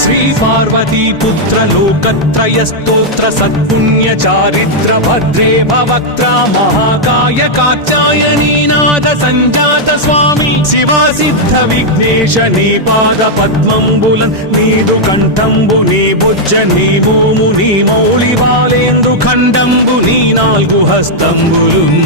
श्री पार्वती पुत्र लोकत्रय स्तोत्र सत्पुण्य चारित्र भद्रे भवक्त्रा महाकाय कात्यायनी नाद संजात स्वामी शिवा सिद्ध विघ्नेश नी पाद पद्मंबुलन नीदु कंठंबु नी बुज्ज नी भूमु नी मौళి బాలేంద్రు ఖండంబు నీ నాలుగు హస్తంబులున్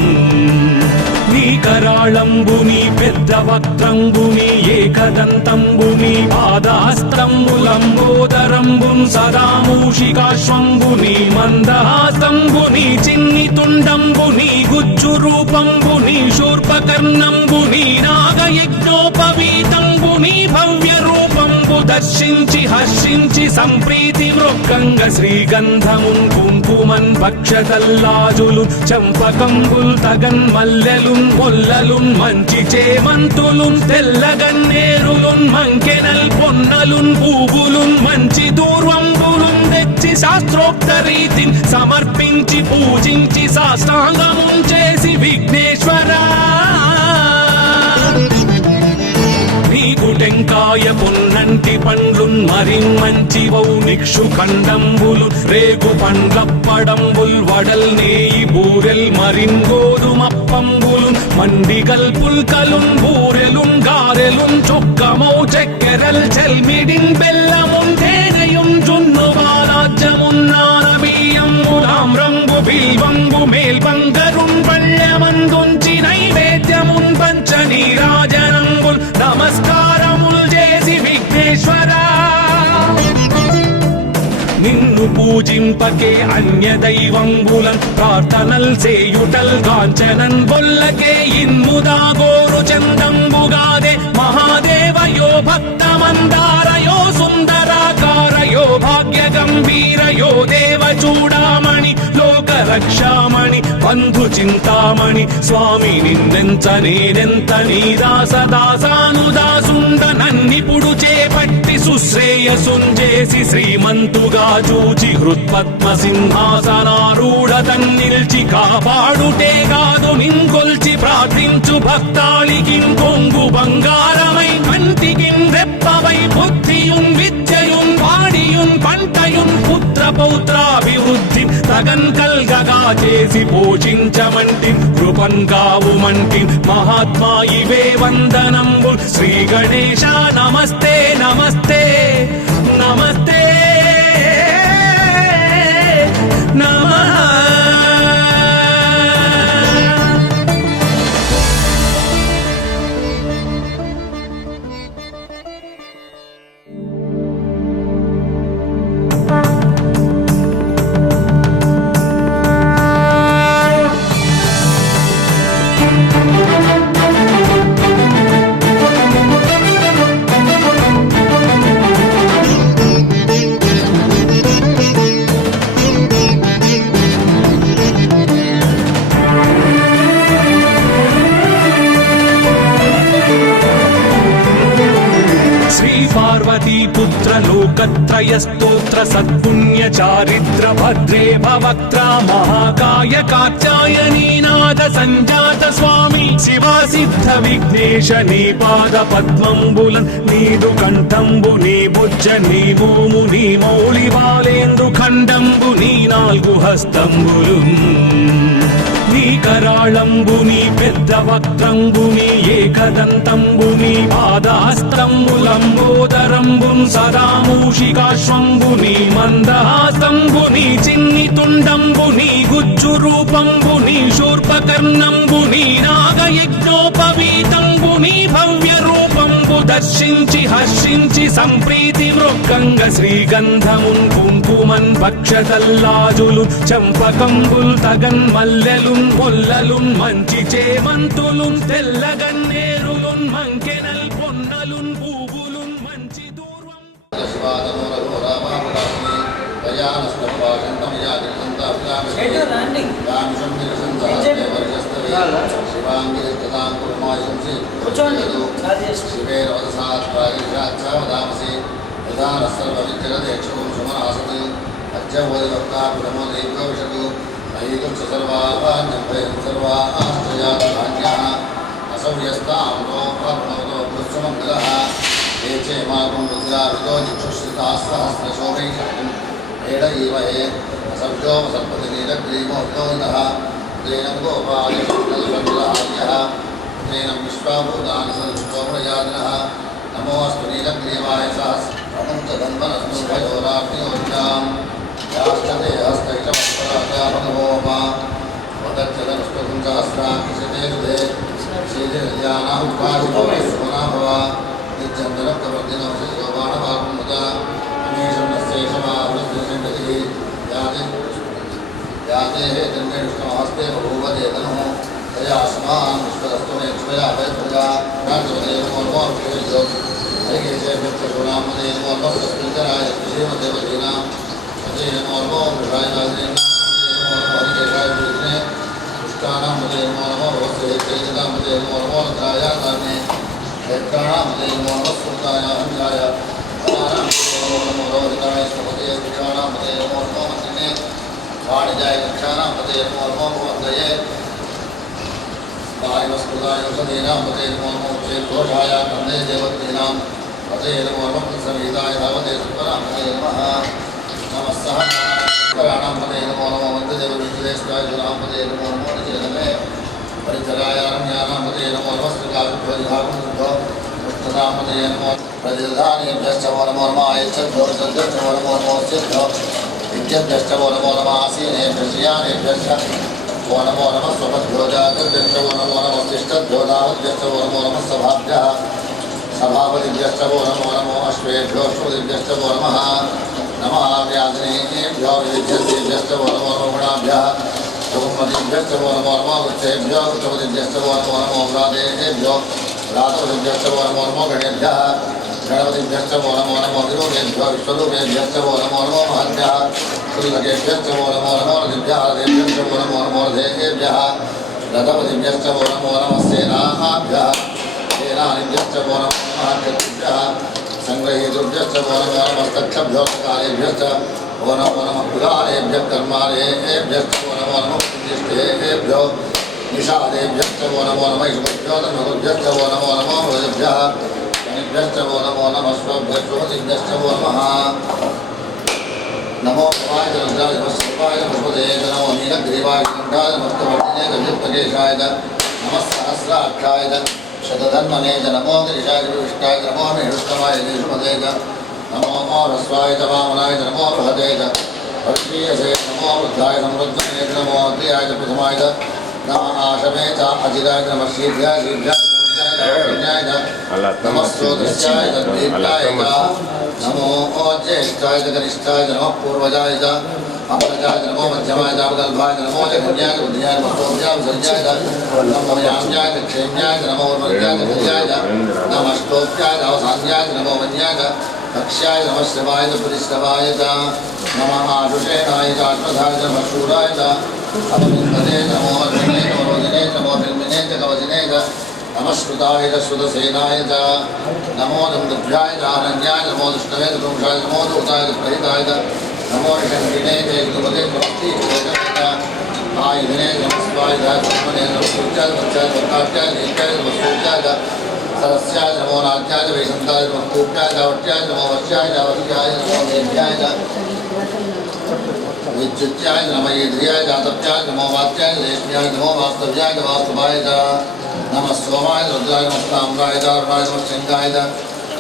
నీ కరాళంబు నీ పెద్ద వక్త్రంబు నీ ఏకదంతంబు నీ పాదహస్తంబులంబోదరంబున్ సదా మూషికాశ్వంబు నీ మందహాసంబు నీ చిన్ని తుండంబు నీ గుజ్జు రూపంబు నీ శూర్పకర్ణంబు నీ నాగయజ్ఞోపవీతంబు నీ భవ్య రూపంబు దర్శించి హర్షించి సంప్రీతి మృక్కంగ శ్రీగంధమున్ కుంకుమన్ భక్షతల్లాజులు చంపకంబుల్ తగన్ మల్లెలున్ మొల్లలున్ మంచి చేమంతులున్ తెల్లగన్నేరులున్ మంకెనల్ పొన్నలున్ పూవులున్ మంచి దూర్వంబులున్ తెచ్చి శాస్త్రోక్త రీతిని సమర్పించి పూజించి సాష్టాంగమున్ చేసి విఘ్నేశ్వరా టెంకాయ పొన్నంటి పండ్లున్ మరిమంచివౌ నిక్షు ఖండంబులు రేగు పండ్లప్పడంబుల్ వడల్ నేయి బూరెల్ మరిన్ గోధుమప్పంబులు మండిగల్ పుల్కలున్ బూరెలున్ గారెలున్ చొక్కమౌ చెక్కెరల్ చెల్మిడిన్ బెల్లమున్ తేనెయున్ జున్ను బాలాజ్యమున్ నానబియ్యంబులాం రంగు బిల్వంబు మేల్బంగరున్ పళ్ళెమందుంచి నైవేద్యమున్ పంచ నీరాజనంబుల్ నమస్కారముల్ చేసి విఘ్నేశ్వరా నిన్ను పూజింపకే అన్య దైవంబులన్ ప్రార్థనల్ చేయుటల్ కాంచనన్ బొల్లకే ఇన్ముదా గోరు చందంబుగాదే మహాదేవయో భక్తమందారయో సుందరాకారయో భాగ్య గంభీరయో దేవ చూడామణి లోక రక్షామణి బంధు చింతామణి స్వామి నిన్నెంత నేనెంత నీ దాసదాసానుదాసుండ నన్నిపుడు చేపట్టి సుశ్రేయసుంజేసి శ్రీమంతుగా చూచి హృత్పద్మ సింహాసనారూఢ తన్నిల్చి కాపాడుటే కాదు నింకొల్చి ప్రార్థించు భక్తాళికిన్ కొంగు బంగారమై కంటికిన్ రెప్పవై బుద్ధియున్ విద్యయున్ వాడియున్ పంటయున్ పుత్ర పౌత్రాభివృద్ధి తగన్ కల్గగా చేసి పోషించమంటి కృపన్ కావుమంటి మహాత్మా ఇవే వందనంబు శ్రీ గణేశ నమస్తే నమస్తే నమస్తే నమః पुत्र लोकत्रय स्तोत्र सत्पुण्य चारित्र भद्रे भवक्त्रा महाकाय कात्यायनी नाद संजात स्वामी शिवा सिद्ध विघ्नेश नी पाद पद्मंबुलन नीदु कंठंबु नी बुज्ज नी भूमु नी मौళి బాలేంద్రు ఖండంబు నీ నాలుగు హస్తంబులున్ నీ కరాళంబు నీ పెద్ద వక్త్రంబు నీ ఏకదంతంబు నీ పాదహస్తంబులంబోదరంబున్ సదా మూషికాశ్వంబు నీ మందహాసంబు నీ చిన్ని తుండంబు నీ గుజ్జు రూపంబు నీ శూర్పకర్ణంబు నీ నాగయజ్ఞోపవీతంబు నీ భవ్య రూపంబు దర్శించి హర్షించి సంప్రీతి మృక్కంగ శ్రీగంధమున్ కుంకుమన్ భక్షతల్లాజులు చంపకంబుల్ తగన్ మల్లెలున్ మొల్లలున్ మంచి చేమంతులున్ తెల్లగన్నేరులున్ మంకెనల్ పొన్నలున్ పూవులున్ మంచి దూర్వం ये चेमाकं रुद्राभितो चक्षुश्रितास्सहस्रशोभैषणं एड इवहे असभ्यो सर्पतिनीलग्रीमोऽभितो इतः तेनं गोपालशब्दलशब्दलार्यः तेनं विश्वाभूतानि सदृष्टोमयादिनः नमोऽस्तु नीलग्रीवाय सहस्रं च धन्वनस्नुभयोराग्नियोज्ञाम् याश्चते हस्तैषवत्पराजाभगवोमा वदच्चतनुष्टुं सहस्राक्षिषते दुधे श्रीजयानाहुत्पादिभवे भव नित्यन्तरक्तवर्धिनो श्रीयोबाणवाकुमुदा अमीशं नस्येषमावृत्तिः याते हे दण्डेष्टमहस्ते बभूवते तनुः तयास्मान् विश्वदस्तुमेक्ष्मया वैप्रजा राजवदेवमोर्मोर्भेभ्यो हरिकेशेभ्यक्षुणामदेवमोर्मस्तस्मिन्तराय श्रीमदेवधीनां अजयमोर्मो मृषायवादिनेनामदेवमोर्मोहरिकेशाय विघ्ने पुष्टानां मदेवमोर्मो भवस्येत्येतां मदेवमोर्मोरत्रायाताने हेत्राणामदेवमोर्मस्मृताय हन्याय अनानां मदेवमोर्मोरोहिताय स्वपदे वृक्षाणां मदेवमोर्मोमन्दिने वाणिजाय वृक्षाणां मदेवमोर्मो भवन्दये वायुस्कृताय औषधीनां मदेवमोर्मोच्चेद्घोषाय कन्ने देवतीनां मदेवमोर्मसंहिताय धावते सुपरां मदे नमः नमः सहस्राणां मदेवमोर्मो वन्ददेवविश्वेश्वराय जुनां मदेवमोर्मो निजेदमे परिचरायारण्यानां मदेवमोर्मस्त्रिकाविभ्यो मुक्ततां मदेवमो प्रतिधानेभ्यश्च मोर्मोर्मायच्छद्भ्यो सद्भ्यश्च मोर्मोर्मोश्चेभ्यो इत्यभ्यश्च मोर्मोर्मासीनेभ्यश्च वो नमो नमः स्वपद्भ्यो जातभ्यश्च वो नमो नमस्तिष्ठद्भ्यो दावद्भ्यश्च वो नमो नमः सभाभ्यः सभापतिभ्यश्च वो नमो नमो अश्वेभ्यो अश्वदिभ्यश्च वो नमः नमः व्याधिनेभ्यो विविध्यस्तेभ्यश्च वो नमो नमो गुणाभ्यः सुमतिभ्यश्च वो नमो नमो वृक्षेभ्यो वृक्षपतिभ्यश्च वो नमो नमो व्रातेभ्यो व्रातपतिभ्यश्च वो नमो नमो गणेभ्यः गणपतिभ्यश्च वो नमो नमो विरूपेभ्यो विश्वरूपेभ्यश्च वो नमो नमो महद्भ्यः श्रीलकेभ्यश्च वो नमो नमो रथिभ्यः रथेभ्यश्च वो नमो नमो रथेभ्यः रथपतिभ्यश्च वो नमो नमः सेनाभ्यः सेनानिभ्यश्च वो नमो नमः कृतिभ्यः संग्रहीतृभ्यश्च वो नमो नमस्तक्षभ्यो कालेभ्यश्च वो नमो नमः पुराणेभ्यः कर्माणेभ्यश्च वो नमो नमः प्रतिष्ठेभ्यो निषादेभ्यश्च वो नमो नमः ईश्वभ्यो धर्मभ्यश्च वो नमो नमो भोजभ्यः गणेभ्यश्च वो नमो नमः स्वभ्यश्च वो नमः नमो भवाय रुद्राय नमस्वाय नमस्पदे नमो नीलग्रीवाय कंठाय नमस्तवर्धिने गजप्रकेशाय नमः सहस्राक्षाय शतधन्वने नमो गिरिशाय विष्टाय नमो मेरुत्तमाय देशुमते नमो रस्वाय वामनाय नमो बृहते वर्षीयसे नमो वृद्धाय समृद्धने नमो अग्र्याय प्रथमाय नमः आशमे च अजिराय नमः शीघ्राय शीघ्राय नमस्सोदस्याय दीर्घाय नमो ज्येष्ठाय कनिष्ठाय नमः पूर्वजाय अपरजाय नमो मध्यमाय अवगल्भाय नमो जघन्याय बुद्ध्याय नमोऽभ्यां सर्याय नमो याम्याय क्षेम्याय नमो वर्ग्याय भर्याय नमस्तोभ्याय अवसान्याय नमो वन्याय कक्ष्याय नमः शिवाय पुरिश्रवाय नमः आशुषेणाय अश्वधाय नमः शूराय अपविन्दने नमो अर्जुने नमो रोदिने नमो बिल्मिने कवचिने नमः श्रुताय श्रुतसेनाय नमो नन्दभ्याय अनन्याय नमो दुष्टवे पुरुषाय नमो दूताय प्रहिताय नमो शङ्किने गुरुपदे नमस्ति आयुधने नमस्वाय ब्रह्मणे नमस्कृत्याय वत्साय वक्काट्याय दीप्याय नमस्कृत्याय सरस्याय नमो नाट्याय वैशन्ताय नमस्कृत्याय दावट्याय नमो वश्याय दावट्याय नमो देव्याय विद्युत्याय नमः ईद्रियाय दातव्याय नमो वात्याय रेश्म्याय नमो वास्तव्याय वास्तवाय नमः सोमाय रुद्राय नमस्ताम्राय दारुणाय नमश्चन्द्राय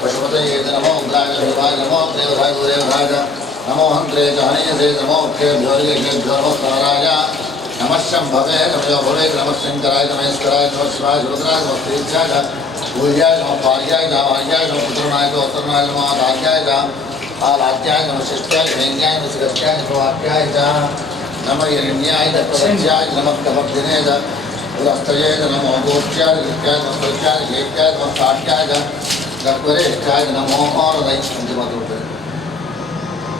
पशुपतये नमो उग्राय शिवाय नमो देवधाय गुरुदेवधाय नमो हन्त्रे च हनीयसे नमो मुख्येभ्यो ऋषिकेभ्यो नमस्काराय नमः शम्भवे नमो भवे नमः शङ्कराय नमस्काराय नमः शिवाय रुद्राय नमः तेजाय भूयाय नमः पार्याय नमः पुत्रनाय उत्तरनाय नमः आद्याय आलाद्याय नमः शिष्टाय हेन्द्याय नमः शिष्टाय नमः वाक्याय नमः हिरण्याय तपस्याय नमः कवर्धिने पुरस्तये नमो गोप्याय विद्याय नमस्कृत्याय घेप्याय नमः काट्याय गत्वरेष्ठाय नमो हृदय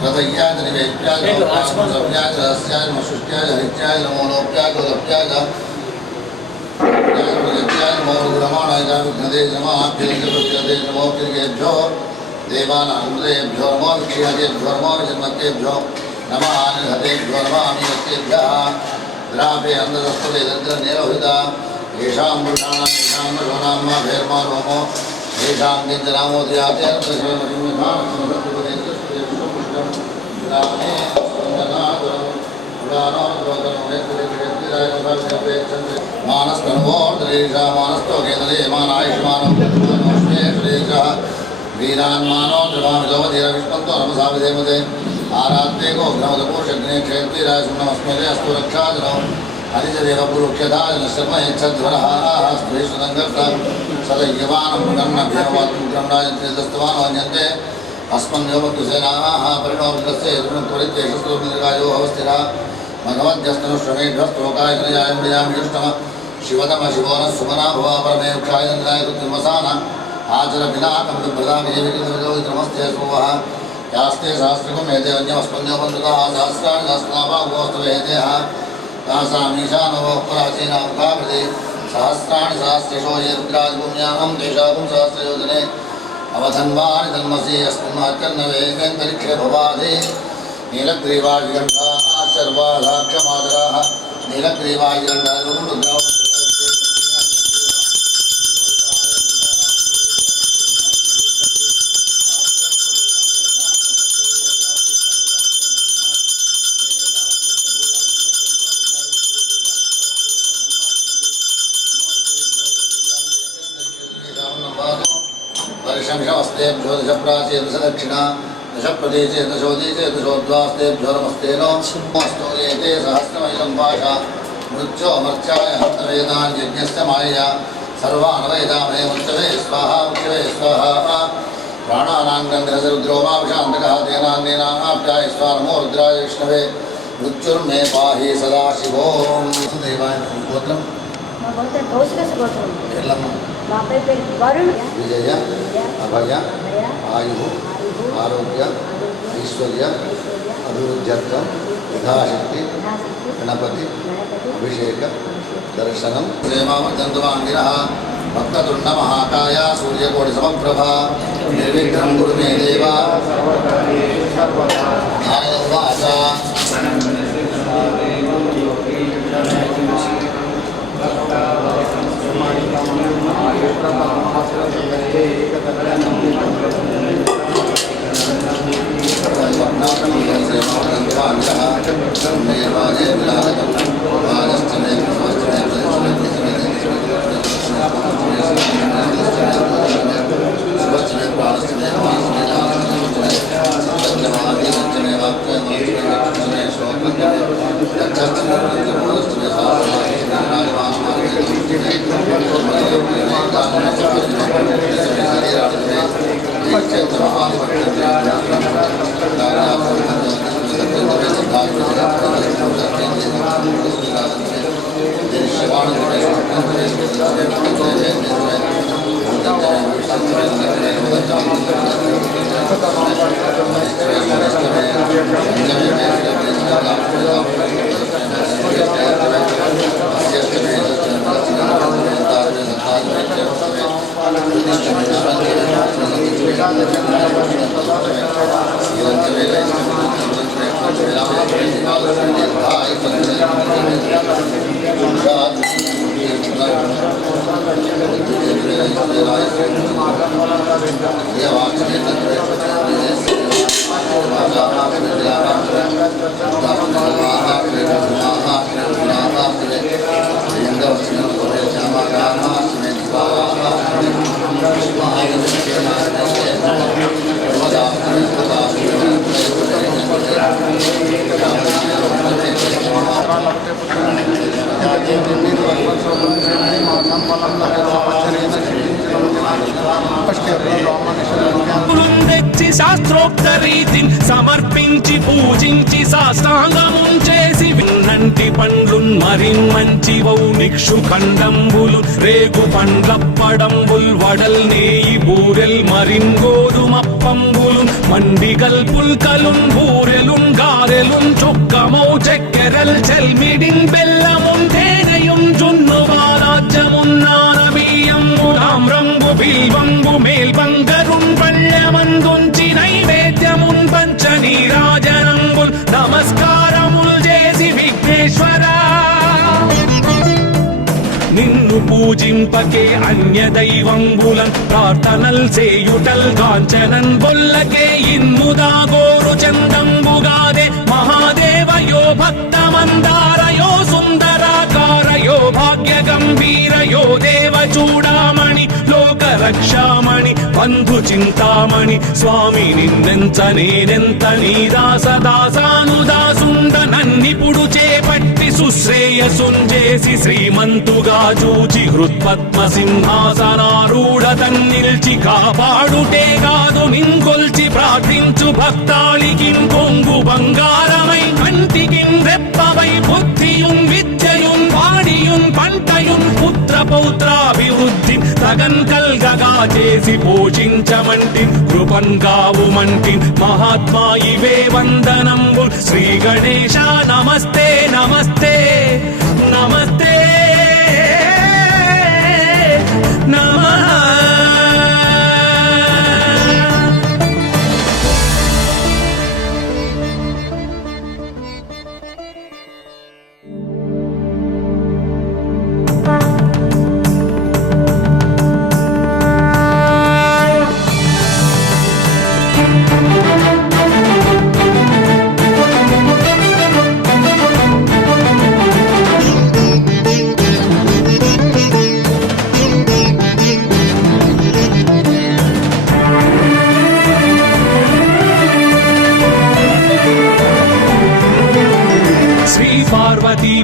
हृदयाय निवेद्याय नमो सव्याय रहस्याय नमः शुष्ट्याय हरित्याय नमो लोप्याय गोलप्याय नमो रुद्रमाणाय विघ्नदे नमः आभ्यदे नमो किर्गेभ्यो देवानामुदेभ्यो नमो विक्षेभ्यो नमो विजन्मतेभ्यो नमः आनिहतेभ्यो नमः आमिहतेभ्यः द्रापे अंधस्तुले दन्द्र नेरोहिता येषां पुरुषाणां येषां पशूनां मा भेर्मा रोमो येषां किञ्चनामोदयाते वीरान् मानो द्रवामिदोमधीरविष्णन्तो नमसाविधेमते आरात्ते गोघ्नमदपोषग्ने क्षेत्रीराय सुम्नमस्मते अस्तु रक्षाजनो हरिजदेव पुरुक्षधाजनशर्मयच्छध्वरः स्त्रीष्वदङ्गर्थ सदय्यमानं गन्नभ्यमवात्मुग्रं राजन्तेदस्तवान् वन्यन्ते अस्मन्योमकुसेनाः परिणोर्गस्य त्वरित्येषस्तोर्निर्गायो अवस्थिरः भगवद्यस्तनुश्रमेभ्यस्तोकाय तनयाय मृयामि युष्टम शिवतम शिवो नः सुमना भवा परमे वृक्षाय नन्दाय कृत्रिमसाना आचर विनाकं विप्रदामिनमस्ते सोवः यास्ते सहस्रकं एतेवन्यमस्मन्योपन्दतः सहस्राणि सहस्रनाभागोस्तवेदेः तासामीशानवपराचीनामुखाकृते सहस्राणि सहस्रशो ये रुद्रादिपुण्याहं तेषां सहस्रयोजने अवधन्वानि तन्मसि अस्मिन्माच्चन्नवेगन्तरिक्षे भवाधि नीलग्रीवाजिगण्डाः सर्वाधाक्षमादराः नीलग्रीवाजिगण्डाः वर्षमिषमस्तेभ्यो दशप्राचेदश दक्षिणा दशप्रदेशे दशोदीचे दशोद्वास्तेभ्यो नमस्ते नमस्तु एते सहस्रमैलं पाशा मृत्यो मर्त्याय हन्तवेदान् यज्ञस्य मायया सर्वान् वेदामहे मृत्यवे स्वाहा प्राणानां गन्धरसरुद्रोमाभिषान्तकः तेनान्येनाप्याय स्वा नमो रुद्राय विष्णवे मृत्युर्मे पाहि सदा शिवों देवाय गोत्रं विजय अभय आयु आरोग्य ऐश्वर्य अभिवृद्ध्यर्थं यथाशक्ति गणपति अभिषेक दर्शनं प्रेमावर्धन्तमाङ्गिरः भक्ततुण्डमहाकाय सूर्यकोटिसमप्रभा निर्विघ्नं कुरु मे देव नारदवाचा తెచ్చి శాస్త్రోక్త రీతిని సమర్పించి పూజించి సాష్టాంగముం చేసి విన్నంటి పండ్లున్ మరిన్ మంచివౌ నిక్షు ఖండంబులు రేగు పండ్లప్పడంబుల్ వడల్ నేయి బూరెల్ మరిన్ గోధుమప్పంబులు మండిగల్ పుల్కలున్ బూరెలున్ గారెలున్ చుక్కమౌ చెక్కెరల్ చెల్మిడిన్ బెల్లమున్ తేనెయున్ జున్ను బాలాజ్యమున్ నానబియ్యంబు తామ్రంబు బిల్వంబు మేల్బంగరున్ పళ్ళమందుంచి నైవేద్యమున్ పంచనీరాజనంబుల్ నమస్కారముల్ చేసి విఘ్నేశ్వరా నిన్ను పూజ పూజింపకే అన్య దైవంబులన్ ప్రార్థనల్ చేయుటల్ కాంచనన్ బొల్లకే ఇన్ముదా గోరు చందంబుగాదే మహాదేవయో భక్తమందారయో సుందరాకారయో భాగ్య గంభీరయో దేవ చూడామణి లోక రక్షామణి బంధు చింతామణి స్వామి నిన్నెంత నేనెంత నీ దాసదాసానుదాసుండ నన్నిపుడు చేపట్టి సుశ్రేయసుంజేసి శ్రీమంతుగా చూచి హృత్పద్మ సింహాసనారూఢ తన్నిల్చి కాపాడుటే కాదు నింకొల్చి ప్రార్థించు భక్తాళికిం కొంగు బంగారమై కంటికిం రెప్పవై బుద్ధియుం విద్యయుం వాడియుం పంటయుం పుత్ర పౌత్రాభివృద్ధి తగన్ కల్గగా చేసి పోషించమంటి కృపన్ కావుమంటి మహాత్మా ఇవే వందనంబు శ్రీ గణేశ నమస్తే నమస్తే నమస్తే నమః.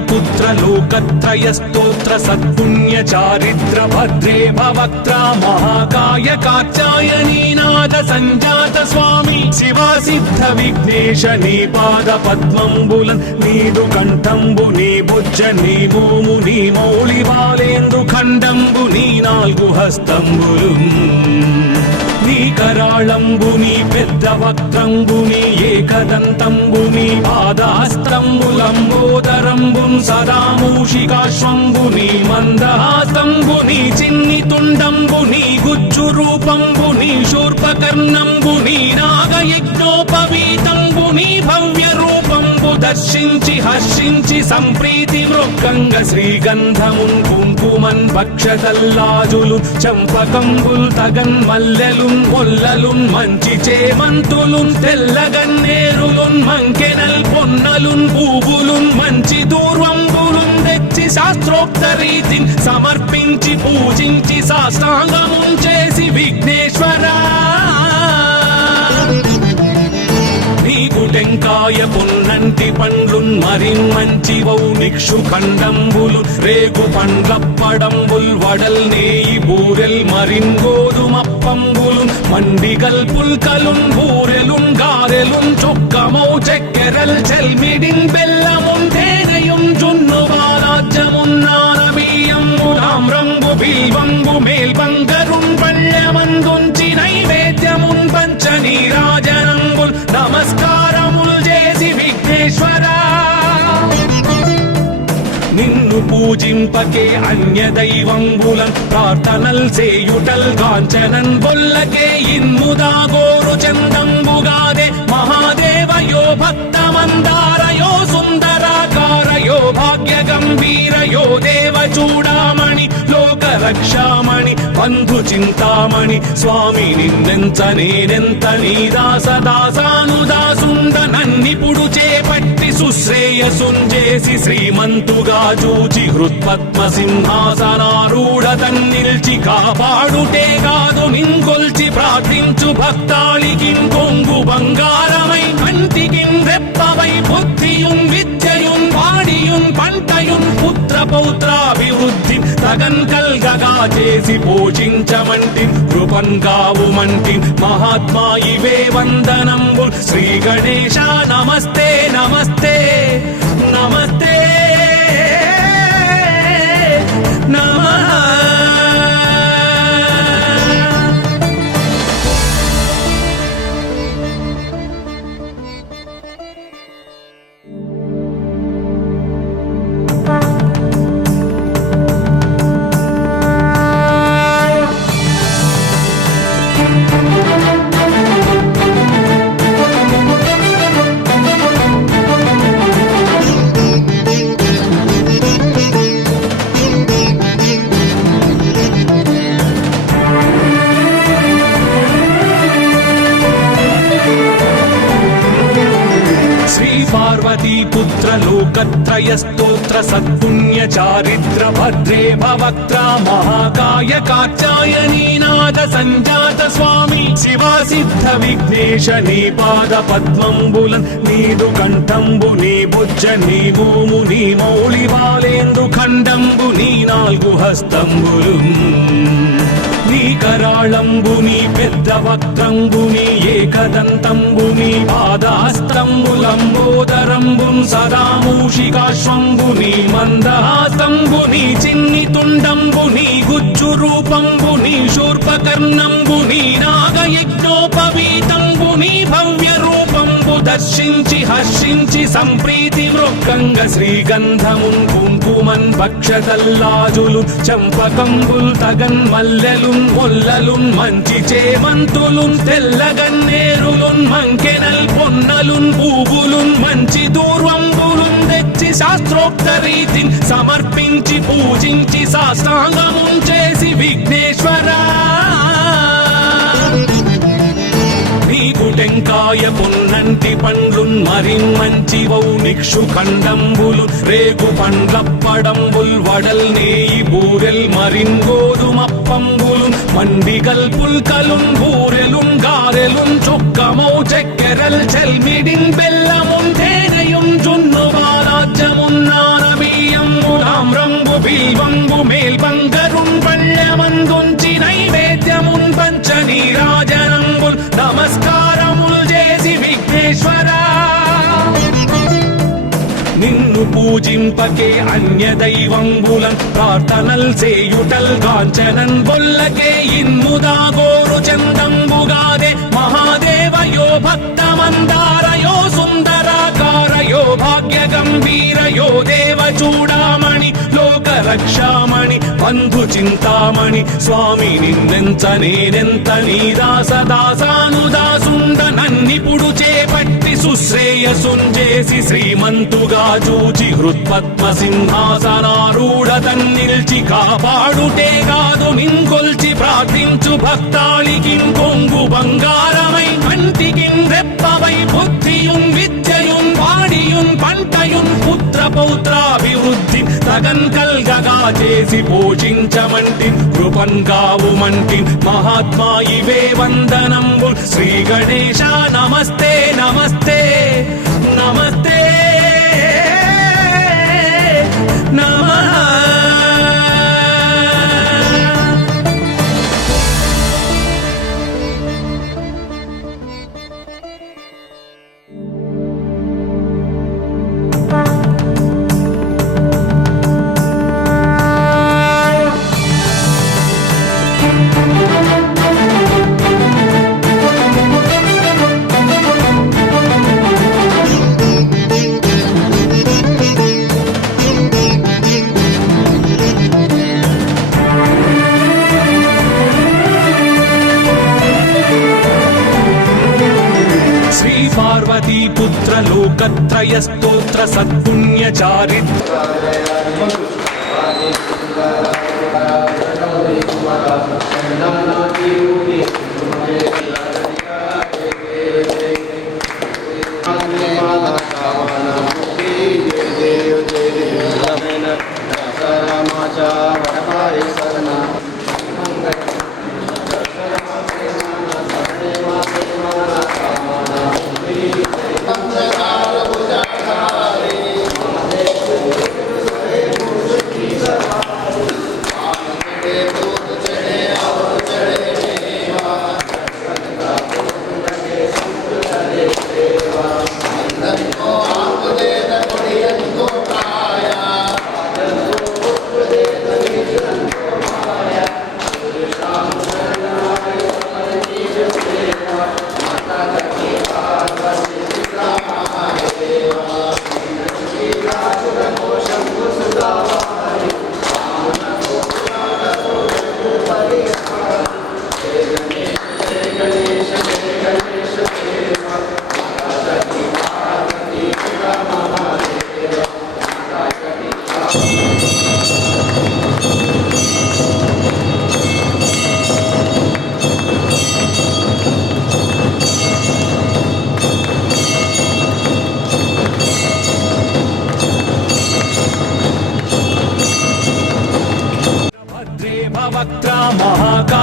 पुत्र लोकत्रय स्तोत्र सत्पुण्य चारित्र भद्रे भवक्त्र महाकाय कात्यायनी नाद संजात स्वामी शिवा सिद्ध विघ्नेश नी पाद पद्मंबुलन् नीदु कंठंबु नी भुज नी भूमु नी मौळि बालेंदु खंडंबु नी नाल्गु हस्तंबुलु నీ కరాళంబుని పెద్ద వక్త్రంబుని ఏకదంతంబుని పాదాస్తంబులంబోదరంబున్ సదా మూషికాశ్వంబుని మందహాస్తంబుని చిన్ని తుండంబుని గుజ్జు రూపంబుని శూర్పకర్ణంబుని నాగయజ్ఞోపవీతంబుని భవ్య రూపంబు దర్శించి హర్షించి సంప్రీతి మృక్కంగ శ్రీగంధమున్ కుంకుమన్ భక్షతల్లాజులు చంపకంబుల్ తగన్ మల్లెలున్ మొల్లలున్ మంచి చేమంతులున్ తెల్లగన్నేరులున్ మంకెనల్ పొన్నలున్ పూవులున్ మంచి దూర్వంబులున్ తెచ్చి శాస్త్రోక్త రీతిని సమర్పించి పూజించి సాష్టాంగమున్ చేసి విఘ్నేశ్వరా నీకు టెంకాయ పున్నంటి పండ్లున్ మరిన్ మంచివౌ నిక్షు ఖండంబులు రేగు పండ్లప్పడంబుల్ వడల్ నేయి బూరెల్ మరిన్ గోధుమప్పంబులు మండిగల్ పుల్కలున్ బూరెలున్ గారెలున్ చొక్కమౌ చెక్కెరల్ చెల్మిడిన్ బెల్లమున్ తేనెయున్ జున్ను బాలాజ్యమున్ నానబియ్యంబు తామ్రంబు బిల్వంబు మేల్బంగరున్ పళ్ళమందుంచి నైవేద్యమున్ పంచ నీరాజనంబుల్ నమస్కారముల్ చేసి విఘ్నేశ్వరా నిన్ను పూజింపకే అన్య దైవంబులన్ ప్రార్థనల్ చేయుటల్ కాంచనన్ బొల్లకే ఇన్ముదా గోరు చందంబుగాదే మహాదేవయో భక్తమందారయో సుందరాకారయో భాగ్య గంభీరయో దేవ చూడామణి లోక రక్షామణి బంధు చింతామణి స్వామి నిన్నెంత నేనెంత నీ దాసదాసానుదాసుండ నన్నిపుడు చేపట్టి సుశ్రేయసుంజేసి శ్రీమంతుగా చూచి హృత్పద్మ సింహాసనారూఢ తన్నిల్చి కాపాడుటే కాదు నింకొల్చి ప్రార్థించు భక్తాళికిం కొంగు బంగారమై కంటికిం రెప్పవై బుద్ధియుం విద్యయుం వాడియుం పంటయుం పుత్ర పౌత్రాభివృద్ధి తగన్ కల్గగా చేసి పోషించమంటి కృపన్ కావుమంటి మహాత్మా ఇవే వందనంబు శ్రీ గణేశ నమస్తే నమస్తే నమస్తే నమః. पार्वती पुत्र लोकत्रय स्तोत्र सत्पुण्य चारिद्र भद्रे भवक्त्रा महाकाय कात्यायनी नाद संजात स्वामी शिवा सिद्ध विघ्नेश नी पाद पद्मंबुलन नीदु कंठंबु नी बुज्ज नी भूमु नी मौళి బాలేందు ఖండంబు నీ నాలుగు హస్తంబులు నీ కరాళంబు నీ పెద్ద వక్త్రంబు నీ ఏకదంతంబు నీ పాదహస్తంబులంబోదరంబు సదా మూషికాశ్వంబు నీ మందహాసంబు నీ చిన్ని తుండంబు నీ గుజ్జు రూపంబు నీ శూర్పకర్ణంబు నీ నాగయజ్ఞోపవీతంబు నీ భవ్య రూపంబు దర్శించి హర్షించి సంప్రీతి మృక్కంగ శ్రీగంధమున్ కుంకుమన్ భక్షతల్లాజులు చంపకంబుల్ తగన్ మల్లెలున్ మొల్లలున్ మంచి చేమంతులున్ తెల్లగన్నేరులున్ మంకెనల్ పొన్నలున్ పూవులున్ మంచి దూర్వంబులున్ తెచ్చి శాస్త్రోక్త రీతిని సమర్పించి పూజించి సాష్టాంగమున్ చేసి విఘ్నేశ్వరా నీకు టెంకాయ పొన్నంటి పండ్లున్ మరిన్మంచివౌ నిక్షు ఖండంబులు రేగు పండ్లప్పడంబుల్ వడల్ నేయి బూరెల్ మరిన్ గోధుమప్పంబులు మండిగల్ పుల్కలున్ బూరెలున్ గారెలున్ చుక్కమౌ చెక్కెరల్ చెల్మిడిన్ బెల్లమున్ తేనెయున్ జున్ను బాలాజ్యమున్ నానబియ్యంబులామ్రంబు బిల్వంబు మేల్బంగరున్ పళ్ళమందుంచి నైవేద్యమున్ పంచ నీరాజనంబుల్ నమస్కారముల్ చేసి విఘ్నేశ్వరా నిన్ను పూజింపకే అన్య దైవంబులన్ ప్రార్థనల్ చేయుటల్ కాంచనన్ బొల్లకే ఇన్ముదా గోరు చందంబుగాదే మహాదేవయో భక్తమందారయో సుందరాకారయో భాగ్య గంభీరయో దేవ చూడామణి లోక రక్షామణి బంధు చింతామణి స్వామి నిన్నెంత నేనెంత నీ దాసదాసానుదాసుండ నన్నిపుడు చేపట్టి సుశ్రేయసుంజేసి శ్రీమంతుగా చూచి హృత్పద్మ సింహాసనారూఢ తన్నిల్చి కాపాడుటే కాదు నింకొల్చి ప్రార్థించు భక్తాళికి కొంగు బంగారమై కంటికి రెప్పవై బుద్ధియున్ విద్యయున్ వాడియున్ పంటయున్ పుత్ర పౌత్రాభివృద్ధి తగన్ కల్గగా చేసి పోషించమంటి కృపన్ కావుమంటి మహాత్మా ఇవే వందనంబు శ్రీ గణేశ నమస్తే నమస్తే నమస్తే నమః पार्वती पुत्र लोकत्रय स्तोत्र सत्पुण्य चारिद्र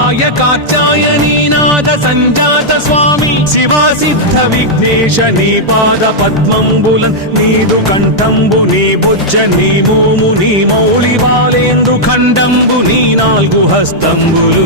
సహాయ కాత్యాయనీనాథ సంజాత స్వామి శివా సిద్ధ విఘ్నేశ నీ పాద పద్మంబులన్ నీదు కంఠంబు నీ బుజ్జ నీ భూము నీ మౌళి బాలేంద్రు ఖండంబు నీ నాలుగు హస్తంబులు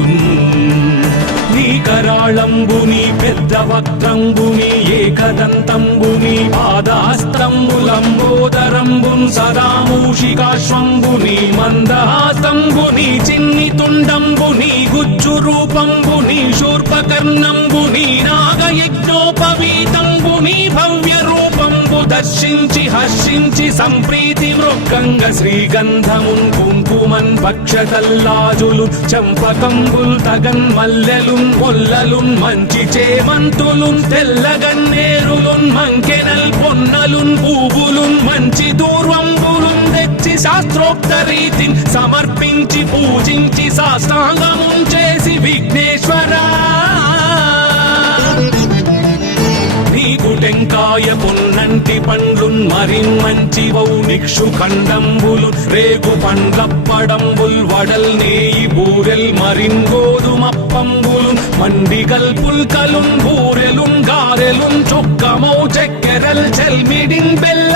నీ కరాళంబు నీ పెద్ద వక్త్రంబు నీ ఏకదంతంబు నీ పాదాస్తంబులంబోదరంబున్ సదా మూషికాశ్వంబు నీ మందహాస్తంబు నీ చిన్ని తుండంబు నీ గుజ్జు రూపంబు నీ శూర్పకర్ణంబు నీ నాగయజ్ఞోపవీతంబు నీ భవ్య రూపంబు దర్శించి హర్షించి సంప్రీతి మృక్కంగ శ్రీగంధమున్ కుంకుమన్ భక్షతల్లాజులు చంపకంబుల్ తగన్ మల్లెలున్ మొల్లలున్ మంచి చేమంతులున్ తెల్లగన్నేరులున్ మంకెనల్ పొన్నలున్ పూవులున్ మంచి దూర్వంబులున్ తెచ్చి శాస్త్రోక్త రీతిని సమర్పించి పూజించి సాష్టాంగమున్ చేసి విఘ్నేశ్వరా నీకు టెంకాయ పొన్నంటి పండ్లున్ మరిన్ మంచి వౌ నిక్షు ఖండంబులు రేగు పండ్లప్పడంబుల్ వడల్ నేయి బూరెల్ మరిన్ గోధుమప్పంబులు మండిగల్ పుల్కలున్ బూరెలున్ గారెలున్ చొక్కమౌ చెక్కెరల్ చెల్మిడిన్ బెల్ల